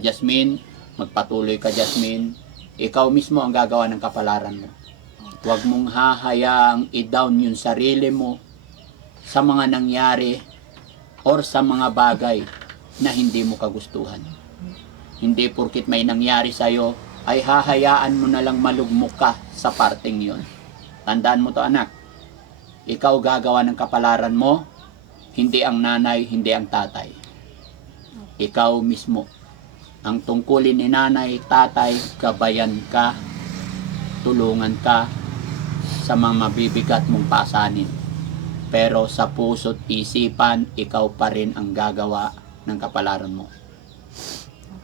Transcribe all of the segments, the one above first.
Jasmine, magpatuloy ka Jasmine. Ikaw mismo ang gagawa ng kapalaran mo. Huwag mong hahayaang i-down yung sarili mo sa mga nangyari or sa mga bagay na hindi mo kagustuhan. Hindi porkit may nangyari sa'yo, ay hahayaan mo na lang malugmok ka sa parting yon. Tandaan mo to anak. Ikaw gagawa ng kapalaran mo, hindi ang nanay, hindi ang tatay. Ikaw mismo. Ang tungkulin ni nanay, tatay, gabayan ka, tulungan ka sa mga mabibigat mong pasanin. Pero sa puso't isipan, ikaw pa rin ang gagawa ng kapalaran mo.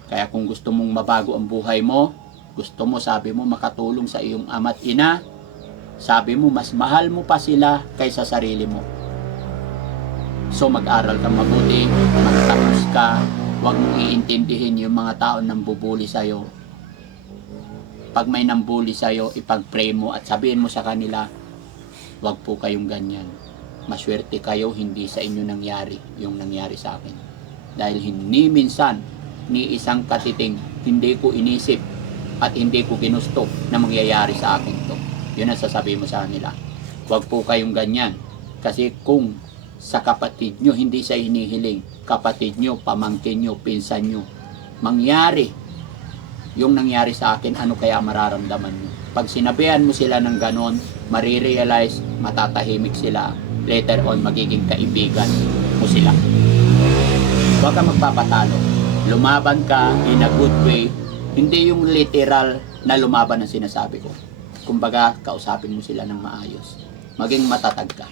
Kaya kung gusto mong mabago ang buhay mo, gusto mo, sabi mo, makatulong sa iyong ama't ina, sabi mo, mas mahal mo pa sila kaysa sarili mo. So mag-aral kang mabuti, magtapos ka, huwag mong iintindihin yung mga tao nang bubuli sa'yo. Pag may nambuli sa'yo, ipag-pray mo at sabihin mo sa kanila, huwag po kayong ganyan. Maswerte kayo, hindi sa inyo nangyari yung nangyari sa akin. Dahil hindi minsan, ni isang katiting, hindi ko inisip at hindi ko ginusto na mangyayari sa akin to. Yun ang sasabihin mo sa kanila. Huwag po kayong ganyan. Kasi kung sa kapatid nyo, hindi sa hinihiling, kapatid nyo, pamangkin nyo, pinsan nyo, mangyari yung nangyari sa akin, ano kaya mararamdaman nyo? Pag sinabihan mo sila ng ganon, marirealize, matatahimik sila. Later on, magiging kaibigan mo sila. Huwag ka magpapatalo. Lumaban ka in a good way. Hindi yung literal na lumaban ang sinasabi ko. Kumbaga, kausapin mo sila ng maayos. Maging matatag ka.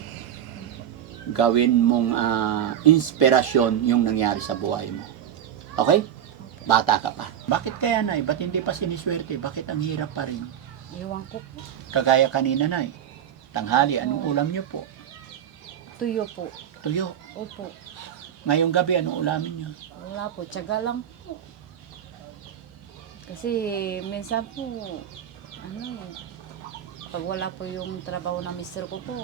Gawin mong inspirasyon yung nangyari sa buhay mo. Okay? Bata ka pa. Bakit kaya, Nay? Ba't hindi pa siniswerte? Bakit ang hirap pa rin? Iwan ko po. Kagaya kanina, Nay. Tanghali, anong ulam niyo po? Tuyo po. Tuyo. Opo. Ngayong gabi, anong ulamin niyo? Wala po. Tiyaga lang po. Kasi minsan po, pag wala po yung trabaho na mister ko po,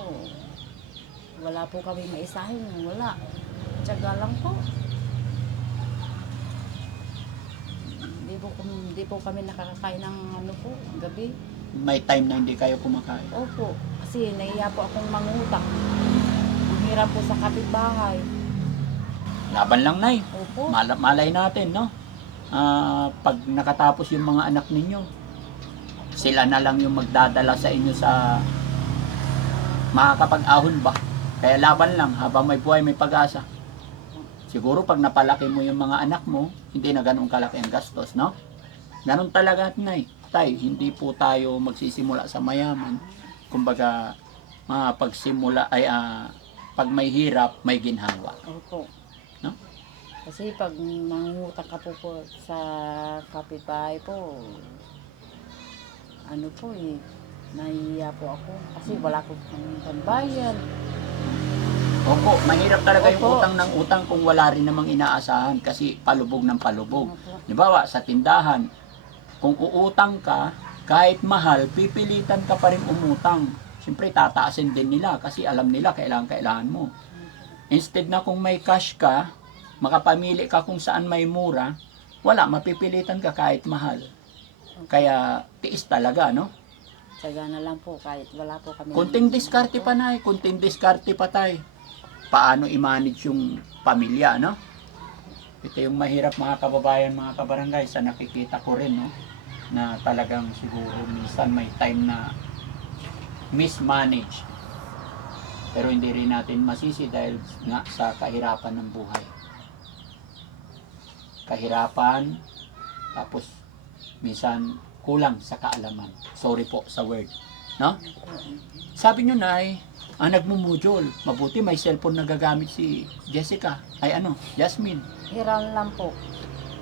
wala po kami maisahin. Wala. Tiyaga lang po. Hindi po kami nakakakain ng gabi. May time na hindi kayo kumakain. Opo. Kasi nahiya po akong mangutang. Ang hirap po sa kapitbahay. Laban lang, Nay. Opo. Malay natin, no? Pag nakatapos yung mga anak ninyo, sila na lang yung magdadala sa inyo sa makakapag-ahon ba? Kaya laban lang, habang may buhay, may pag-asa. Siguro pag napalaki mo yung mga anak mo, hindi na ganun kalaki ang gastos, no? Ganun talaga, Nay. Tay, hindi po tayo magsisimula sa mayaman. Kumbaga, pagsimula ay pag may hirap, may ginhawa. Opo. No? Kasi pag mangungutang ka po sa kapitbahay po, nahihiya po ako. Kasi wala po kang pambayad. Opo, mahirap talaga yung Opo. utang ng utang kung wala rin namang inaasahan kasi palubog ng palubog. Opo. Halimbawa, sa tindahan, kung uutang ka, kahit mahal, pipilitan ka pa rin umutang. Siyempre, tataasin din nila kasi alam nila kailangan mo. Instead na kung may cash ka, makapamili ka kung saan may mura, wala, mapipilitan ka kahit mahal. Kaya, tiis talaga, no? Tiyaga na lang po kahit wala po kami. Kunting diskarte pa, Nay. Kunting diskarte pa, Tay. Paano i-manage yung pamilya, no? Ito yung mahirap, mga kababayan, mga kabarangay, sa nakikita ko rin, no? Na talagang siguro minsan may time na mismanage. Pero hindi rin natin masisi dahil nga sa kahirapan ng buhay. Kahirapan, tapos minsan kulang sa kaalaman. Sorry po sa word, no? Sabi nyo, Nay, nagmumudol. Mabuti may cellphone na gagamit si Jessica. Ay Jasmine. Hiram lang po.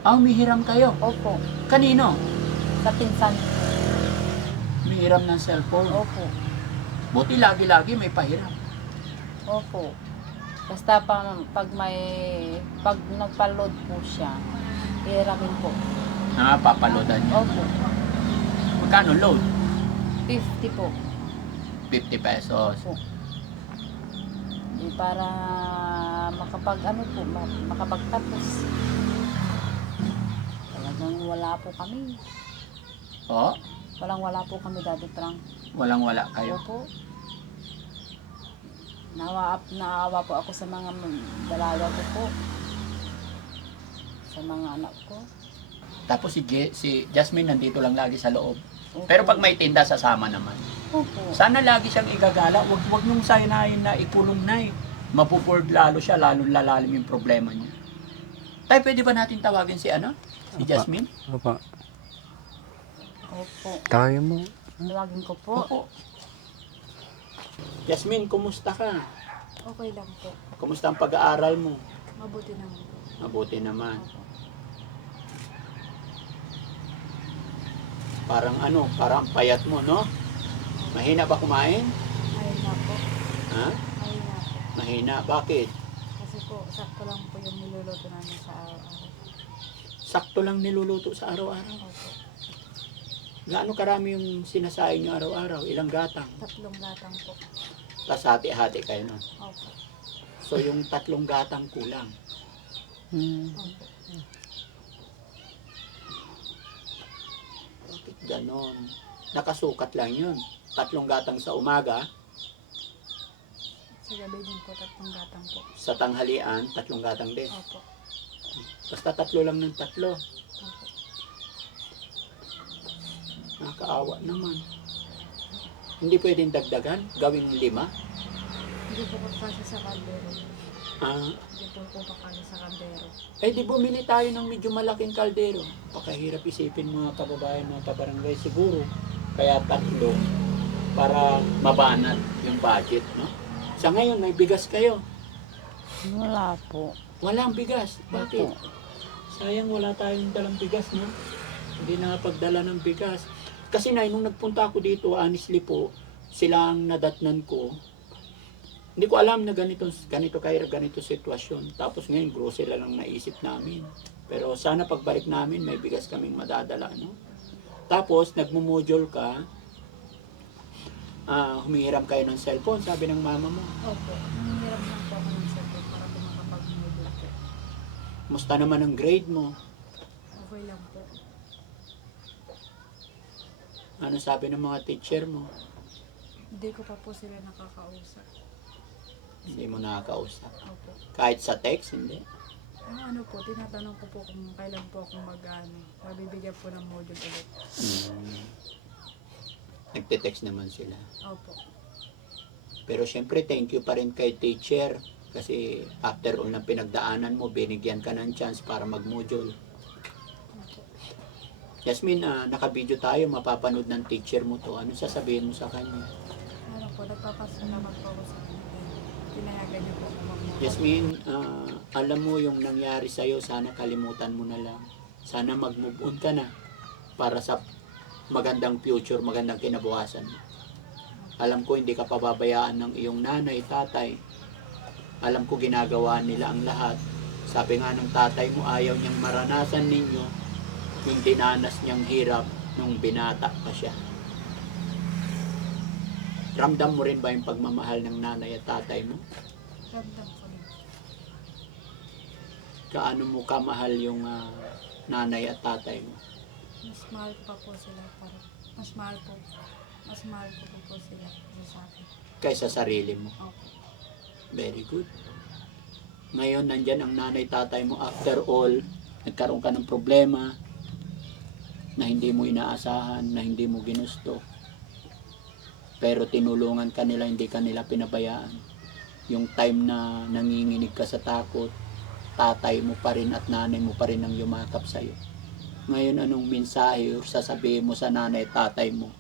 Umihiram kayo. Opo. Kanino? Sa pinsan. Umihiram ng cellphone. Opo. Buti lagi-lagi may pahiram. Opo. Basta pag nagpa-load po siya, hiramin po. Papaloadan niyo. Opo. Magkano load? 50 po. 50 pesos. Opo. Para makapagtapos. Talaga wala po kami. Oh, Walang-wala po kami, Daddy Frank. walang-wala kayo. Opo. Naawa po ako sa mga dalaga ko po. Sa mga anak ko. Tapos si Jasmine nandito lang lagi sa loob. Opo. Pero pag may tinda, sasama naman. Opo. Sana lagi siyang igagala. Wag nung sayanayin na ikulong na eh. Mapupurd lalo siya, lalong lalalim yung problema niya. Tay, pwede ba natin tawagin si ano? Si Opo. Jasmine? Opo. Opo. Tayo mo. Tawagin ko po. Oo. Jasmine, kumusta ka? Okay lang po. Kumusta ang pag-aaral mo? Mabuti naman po. Mabuti naman. Opo. Parang payat mo, no? Mahina ba kumain? Mahina po. Ha? Mahina po. Mahina. Bakit? Kasi po, sakto lang po yung niluluto namin sa araw-araw. Sakto lang niluluto sa araw-araw. Opo. Gaano karami yung sinasayang nyo araw-araw? Ilang gatang? 3 gatang po. Tapos hati-hati kayo, no? Opo. So, yung 3 gatang kulang. Opo. Bakit ganon? Nakasukat lang yun. 3 gatang sa umaga, Sa gabi din po, 3 gatang po. sa tanghalian, 3 gatang din. Opo. Basta 3 lang ng 3. Opo. Nakakaawa naman. Hindi pwedeng dagdagan? Gawing 5? Hindi po kasi sa kaldero. Ah, Hindi po kasi sa kaldero. eh di bumili tayo ng medyo malaking kaldero. Pakahirap isipin mga kababayan, mga kabarangay siguro. Kaya 3 para mabanat yung budget, no? Sa ngayon, may bigas kayo. Wala po. Walang bigas. Bakit? Sayang wala tayong dalang bigas, no? Hindi nakapagdala ng bigas. Kasi nung nagpunta ako dito, honestly po, sila ang nadatnan ko. Hindi ko alam na ganito sitwasyon. Tapos ngayon, grocery lang naisip namin. Pero sana pagbalik namin, may bigas kaming madadala, no? Tapos, nagmumodule ka, humihiram kayo ng cellphone, sabi ng mama mo. Opo. Nangiram lang po ako ng cellphone para po makapag-module po. Musta naman ang grade mo? Okay lang po. Ano sabi ng mga teacher mo? Hindi ko pa po sila nakakausap. Hindi mo nakakausap. Opo. Kahit sa text, hindi. Ano po, tinatanong ko po kung kailan po akong mabibigyan po ng module ulit. Nagte-text naman sila. Opo. Pero syempre, thank you pa rin kay teacher. Kasi after all ng pinagdaanan mo, binigyan ka ng chance para mag-module. Opo. Yasmin, naka-video tayo, mapapanood ng teacher mo to. Ano sasabihin mo sa kanya? Ano po, nagpapasalamat po ako sa kanya. Pinayagan niyo po ako mag-module. Yasmin, alam mo yung nangyari sa'yo, sana kalimutan mo na lang. Sana mag-move on ka na para sa magandang future, magandang kinabukasan mo. Alam ko hindi ka pababayaan ng iyong nanay, tatay. Alam ko ginagawa nila ang lahat. Sabi nga ng tatay mo, ayaw niyang maranasan ninyo yung dinanas niyang hirap nung binata pa siya. Ramdam mo rin ba yung pagmamahal ng nanay at tatay mo? Ramdam ko rin. Kaano mo kamahal yung nanay at tatay mo? Mas mahal ko pa po sila. Mas mahal ko po sila sa akin. Kaysa sarili mo. Opo. Very good. Ngayon, nandyan ang nanay, tatay mo. After all, nagkaroon ka ng problema na hindi mo inaasahan, na hindi mo ginusto. Pero tinulungan ka nila, hindi ka nila pinabayaan. Yung time na nanginginig ka sa takot, tatay mo pa rin at nanay mo pa rin ang yumakap sa'yo. Ngayon, anong mensahe o sasabihin mo sa nanay at tatay mo?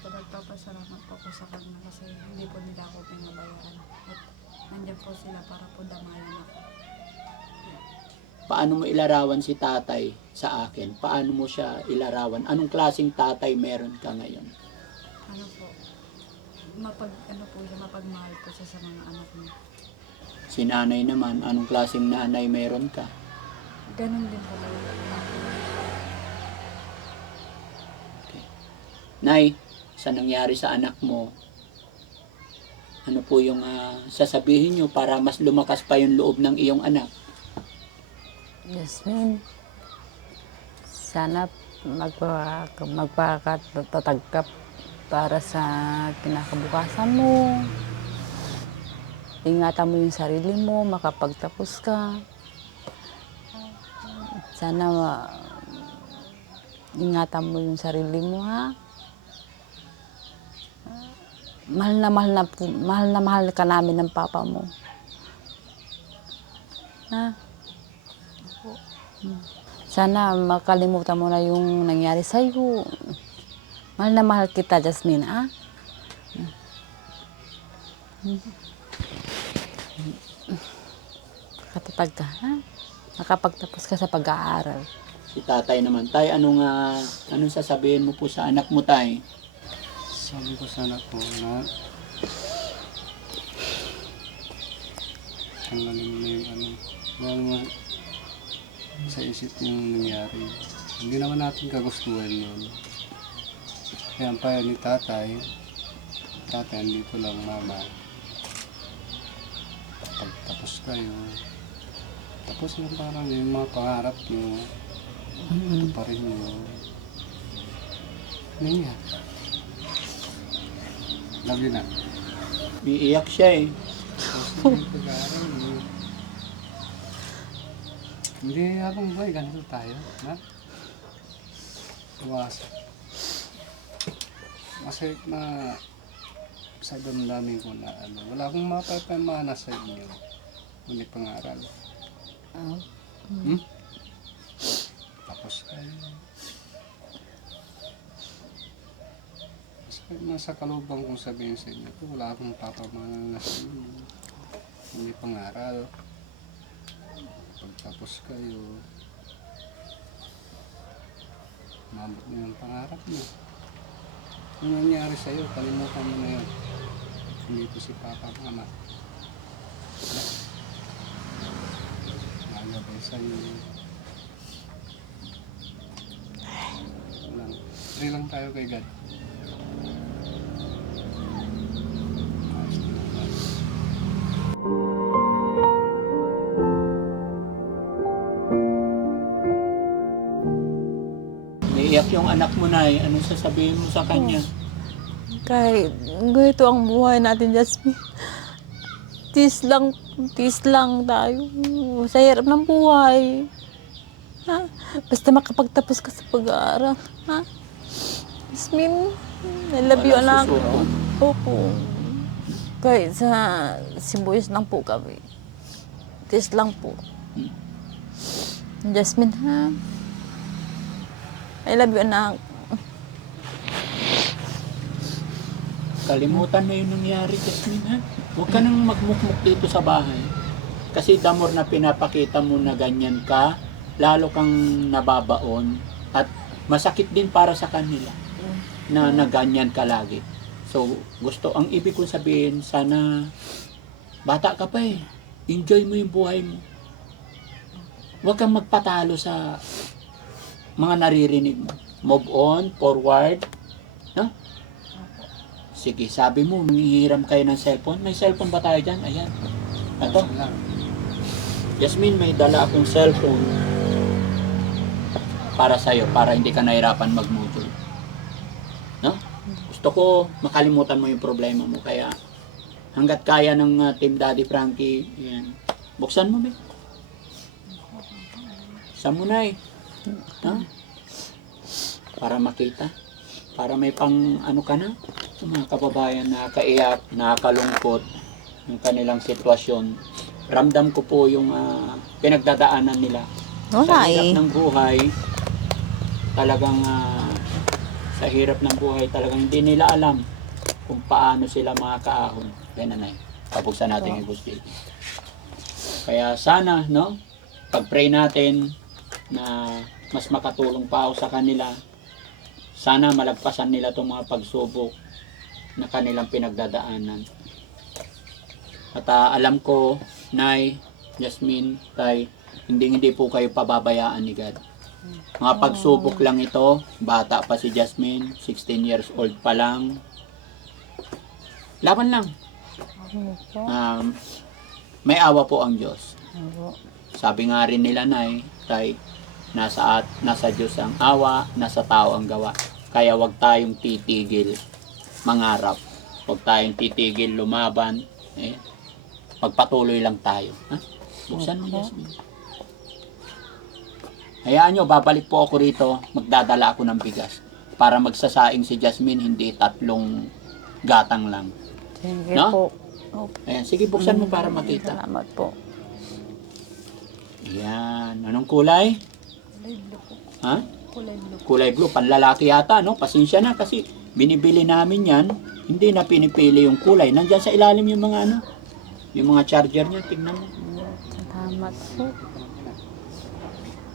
Nagpapasalamat po ako sa kanila kasi hindi po nila ako pinabayaan. At nandiyan po sila para po damayan ako. Paano mo ilarawan si tatay sa akin? Paano mo siya ilarawan? Anong klaseng tatay meron ka ngayon? Ano po, mapagmahal po siya sa mga anak niya. Si nanay naman, anong klaseng nanay meron ka? Ganon din po kayo. Nay, sa nangyari sa anak mo, ano po yung sasabihin nyo para mas lumakas pa yung loob ng iyong anak? Yasmin, Sana magpakatatag ka para sa kinakabukasan mo. Ingatan mo yung sarili mo, makapagtapos ka. Sana ingatan mo yung sarili mo, ha? Mahal ka namin ng papa mo. Ha? Sana makalimutan mo na yung nangyari sa'yo. Mahal na mahal kita, Jasmine, ha? Katatag ka, ha? Makapagtapos ka sa pag-aaral. Si tatay naman. Tay, anong sasabihin mo po sa anak mo, tay? Sabi ko sa anak ko na tanggalin mo na yung wala naman sa isip yung nangyari. Hindi naman natin kagustuhan yun. Kaya ang payo ni tatay, andito lang mama. Pagtapos kayo, tapos na parang yung mga pangarap nyo, ito pa rin nyo. Ano nga? Love you na. Iiyak siya eh. Tapos yung pag-aaral mo. Hindi habang buhay, ganito tayo. Ha? Iwasan. Masaya na sa damdamin ko na wala akong mapapamana sa inyo. Kundi pangaral. Tapos kayo. Nasa kalubang kong sabihin sa inyo, wala akong papamana na sa inyo. Hindi pangaral. Pagtapos kayo, mabot mo yung pangarap mo. Ano nangyari sa'yo, kalimutan mo na yun. Dito si Papa, Mama. Nagabay sa'yo. Pray lang tayo kay God. Naiiyak yung anak mo, nay. Anong sasabihin mo sa kanya? Kahit ganito ang buhay natin, Jasmine. Tiis lang tayo. Sa hirap ng buhay. Ha? Basta makapagtapos ka sa pag-aaral. Ha? Jasmine, I love you, Wala anak. susuko. Opo. Kahit sa sibuyas lang po kami. Tiis lang po. Jasmine, ha? I love you, anak. Kalimutan na yung nangyari, Jasmine, ha? Huwag ka nang magmukmuk dito sa bahay. Kasi the more na pinapakita mo na ganyan ka, lalo kang nababaon at masakit din para sa kanila na ganyan ka lagi. So, ang ibig kong sabihin, sana bata ka pa eh. Enjoy mo yung buhay mo. Huwag kang magpatalo sa mga naririnig mo. Move on, forward. No? Sige, sabi mo, manghihiram kayo ng cellphone. May cellphone ba tayo dyan? Ayan. Ito. Lang. Jasmine, may dala akong cellphone para sa'yo, para hindi ka nahirapan mag-module. No? Gusto ko makalimutan mo yung problema mo. Kaya, hanggat kaya ng Team Daddy Frankie, yan. Buksan mo, be. Buksan mo na eh. No? Para makita. Para may pang ano ka na. Mga kababayan na kaiyak, nakakalungkot yung kanilang sitwasyon. Ramdam ko po yung pinagdadaanan nila. Sa hirap ng buhay, talagang sa hirap ng buhay, talagang hindi nila alam kung paano sila makakaahon. Kaya nanay, pabuksan natin yung gusto. Kaya sana, no, pag-pray natin na mas makatulong pa ako sa kanila. Sana malagpasan nila itong mga pagsubok na kanilang pinagdadaanan. At alam ko, Nay, Jasmine, Tay, hindi po kayo pababayaan ni God. Mga pagsubok lang ito, bata pa si Jasmine, 16 years old pa lang. Laban lang. May awa po ang Diyos. Sabi nga rin nila, Nay, Tay, nasa Diyos ang awa, nasa tao ang gawa. Kaya wag tayong titigil mangarap. Wag tayong titigil lumaban. Pagpatuloy lang tayo. Ha? Buksan mo, Jasmine. Hayaan nyo, babalik po ako rito. Magdadala ako ng bigas. Para magsasaing si Jasmine, hindi 3 gatang lang. Sige No? po. Opo. Ayan, sige, buksan mo para makita. Salamat po. Ayan. Anong kulay? Ha? Kulay blue. Kulay blue. Panlalaki yata, no? Pasensya na kasi binibili namin yan. Hindi na pinipili yung kulay. Nandyan sa ilalim yung mga ano. Yung mga charger niya. Tignan mo. Salamat po.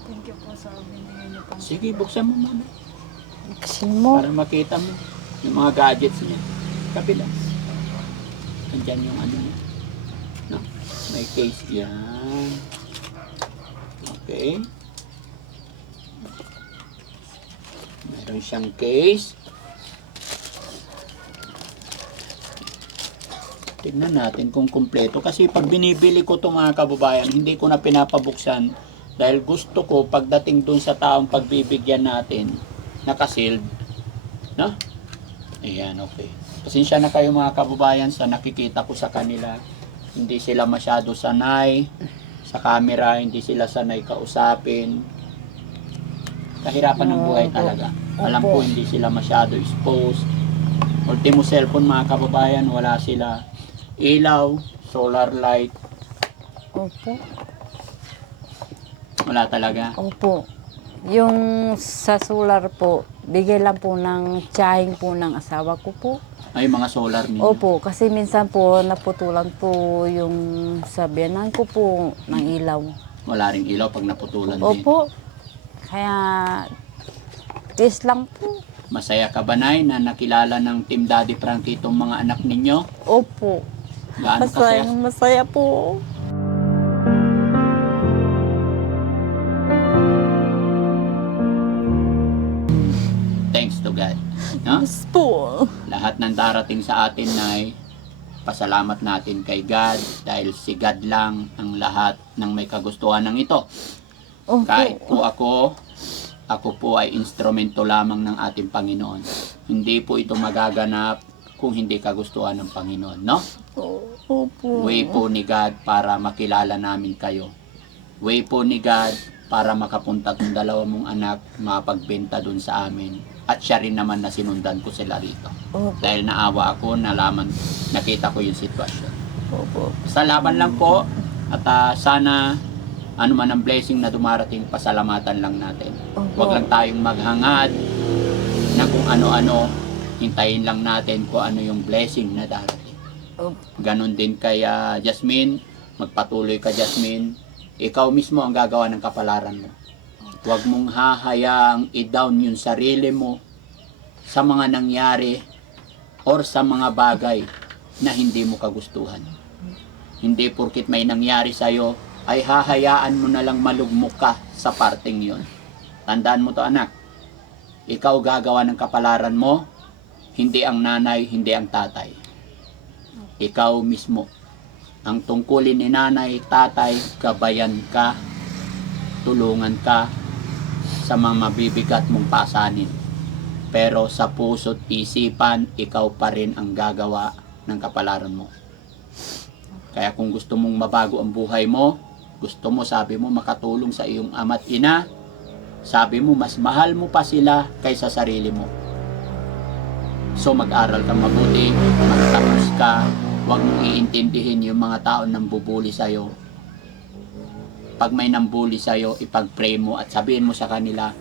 Thank you po sa binigay niyo po. Sige, buksan mo muna. Kasi mo. Para makita mo yung mga gadgets niya. Kabila. Nandyan yung ano niya. No? May case yan. Okay. Meron siyang case. Tignan natin kung kumpleto. Kasi pag binibili ko ito mga kababayan, hindi ko na pinapabuksan dahil gusto ko pagdating dun sa taong pagbibigyan natin, nakasealed. No? Ayan, okay. Pasensya na kayo mga kababayan sa nakikita ko sa kanila. Hindi sila masyado sanay sa camera, hindi sila sanay kausapin. Kahirapan ng buhay talaga. Alam ko hindi sila masyado exposed. Ultimo cellphone mga kababayan, wala sila ilaw, solar light, Opo. wala talaga. Opo. Yung sa solar po, bigay lang po ng tiyahing po ng asawa ko po. Ay, mga solar ninyo. Opo, kasi minsan po naputulan po yung sabianan ko po ng ilaw. Wala ring ilaw pag naputulan din. Opo. Kaya, tis lang po. Masaya ka ba, Nay, na nakilala ng Team Daddy Frankie itong mga anak ninyo? Opo. Gaano kasaya? Masaya po. Thanks to God. No? Yes po. Lahat ng darating sa atin, Nay, pasalamat natin kay God dahil si God lang ang lahat ng may kagustuhan ng ito. Opo. Kahit po ako po ay instrumento lamang ng ating Panginoon. Hindi po ito magaganap kung hindi kagustuhan ng Panginoon, no? Opo. Way po ni God para makilala namin kayo. Way po ni God para makapunta tong 2 mong anak, mapagbenta dun sa amin. At siya rin naman na sinundan ko sila rito. Opo. Dahil naawa ako, nakita ko yung sitwasyon. Opo. Sa laban lang po, at sana ano man ang blessing na dumarating, pasalamatan lang natin. Opo. Huwag lang tayong maghangad na kung ano-ano, hintayin lang natin kung ano yung blessing na darating. Opo. Ganon din kay Jasmine, magpatuloy ka Jasmine, ikaw mismo ang gagawa ng kapalaran mo. Huwag mong hahayaang i-down yung sarili mo sa mga nangyari or sa mga bagay na hindi mo kagustuhan. Hindi porkit may nangyari sa'yo, ay hahayaan mo na lang malugmok ka sa parting yon. Tandaan mo to anak, ikaw gagawa ng kapalaran mo, hindi ang nanay, hindi ang tatay. Ikaw mismo. Ang tungkulin ni nanay, tatay, gabayan ka, tulungan ka sa mga mabibigat mong pasanin. Pero sa puso't isipan, ikaw pa rin ang gagawa ng kapalaran mo. Kaya kung gusto mong mabago ang buhay mo, gusto mo, sabi mo, makatulong sa iyong ama't ina, sabi mo, mas mahal mo pa sila kaysa sarili mo. So mag-aral ka mabuti, magtapos ka, huwag mong iintindihin yung mga tao nang bubuli sa'yo. Pag may nambuli sa'yo, ipag-pray mo at sabihin mo sa kanila,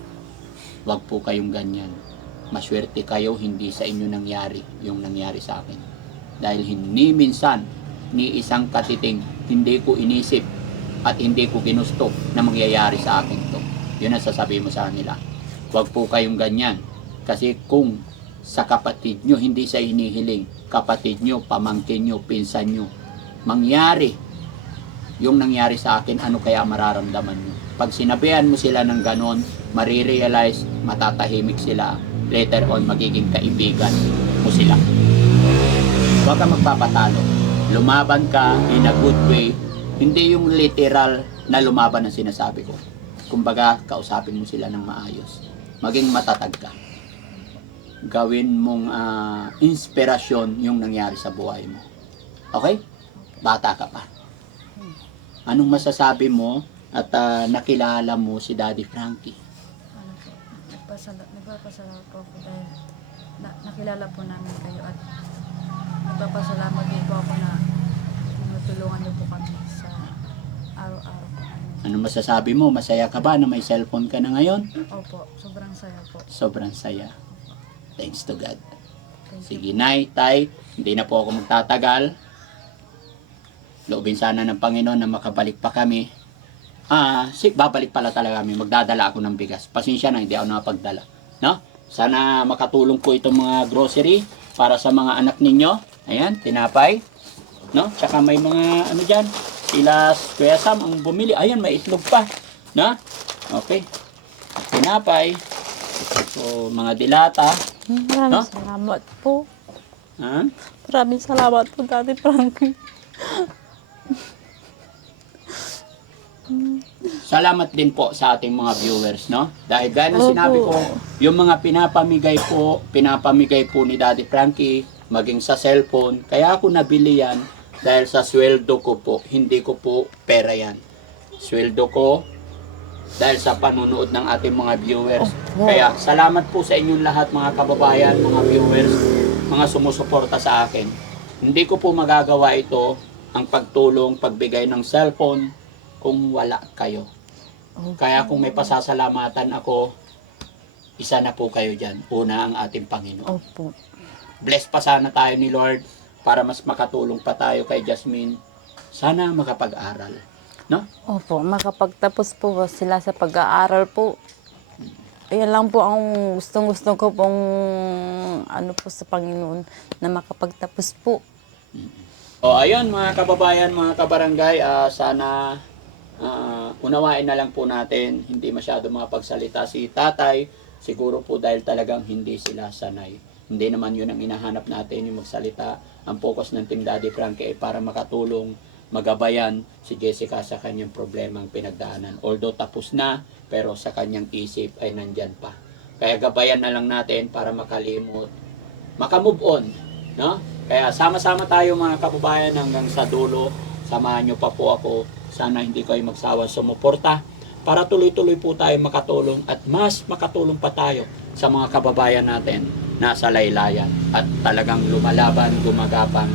huwag po kayong ganyan. Maswerte kayo, hindi sa inyo nangyari yung nangyari sa akin. Dahil hindi minsan, ni isang katiting, hindi ko inisip at hindi ko ginusto na mangyayari sa akin to. Yun ang sasabihin mo sa kanila. Huwag po kayong ganyan. Kasi kung sa kapatid nyo, hindi sa hinihiling, kapatid nyo, pamangkin nyo, pinsan nyo, mangyari yung nangyari sa akin, ano kaya mararamdaman nyo? Pag sinabihan mo sila ng ganon, marirealize, matatahimik sila. Later on, magiging kaibigan mo sila. Huwag ka magpapatalo. Lumaban ka in a good way. Hindi yung literal na lumaban ang sinasabi ko. kumbaga, kausapin mo sila ng maayos. Maging matatag ka. Gawin mong inspirasyon yung nangyari sa buhay mo. Okay? Bata ka pa. Anong masasabi mo at nakilala mo si Daddy Frankie? Ano po, nagpapasalamat po ako dahil nakilala po namin kayo at nagpapasalamat din po ako na tinutulungan niyo po kami sa araw-araw po. Anong masasabi mo? Masaya ka ba na may cellphone ka na ngayon? Opo, sobrang saya po. Sobrang saya. Thanks to God. Thank you. Sige, Nay, Tay, hindi na po ako magtatagal. Loobin sana ng Panginoon na makabalik pa kami. Babalik pala talaga kami. Magdadala ako ng bigas. Pasensya na, hindi ako nakapagdala. No? Sana makatulong po itong mga grocery para sa mga anak ninyo. Ayan, tinapay. No? Tsaka may mga ano dyan. Sila Kuya Sam ang bumili. Ayan, may itlog pa. No? Okay. Tinapay. So, mga dilata. Maraming No? salamat po. Ha? Maraming salamat po, Daddy Frankie. Salamat din po sa ating mga viewers, no? Dahil gaya ng sinabi ko, yung mga pinapamigay po ni Daddy Frankie, maging sa cellphone, kaya ako nabili yan dahil sa sweldo ko po, hindi ko po pera yan. Sweldo ko dahil sa panunood ng ating mga viewers. Kaya salamat po sa inyong lahat mga kababayan, mga viewers, mga sumusuporta sa akin. Hindi ko po magagawa ito, ang pagtulong, pagbigay ng cellphone, kung wala kayo. Kaya kung may pasasalamatan ako, isa na po kayo dyan. Una ang ating Panginoon. Opo. Bless pa sana tayo ni Lord para mas makatulong pa tayo kay Jasmine. Sana makapag-aral. No? Opo, makapagtapos po sila sa pag-aaral po. Ayan lang po ang gustong-gusto ko pong ano po sa Panginoon na makapagtapos po. O ayun mga kababayan, mga kabarangay, sana unawain na lang po natin, hindi masyado makapagsalita si tatay, siguro po dahil talagang hindi sila sanay. Hindi naman yun ang hinahanap natin, yung magsalita. Ang focus ng Team Daddy Frankie ay para makatulong, magabayan si Jessica sa kanyang problemang pinagdaanan. Although tapos na, pero sa kanyang isip ay nandyan pa. Kaya gabayan na lang natin para makalimot, makamove on. No? Kaya sama-sama tayo mga kababayan hanggang sa dulo. Samahan nyo pa po ako. Sana hindi kayo magsawa sumuporta para tuloy-tuloy po tayo makatulong at mas makatulong pa tayo sa mga kababayan natin na sa laylayan at talagang lumalaban, gumagapang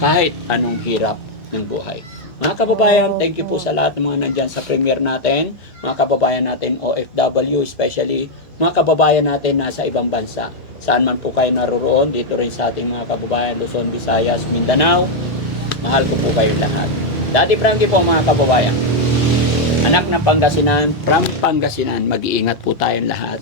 kahit anong hirap ng buhay. Mga kababayan, thank you po sa lahat ng mga nandyan sa premiere natin, mga kababayan natin OFW, especially mga kababayan natin nasa ibang bansa. Saan man po kayo naroroon, dito rin sa ating mga kababayan Luzon, Visayas, Mindanao, mahal ko po kayo lahat. Daddy Frankie po mga kababayan. Anak ng Pangasinan, from Pangasinan, mag-iingat po tayong lahat.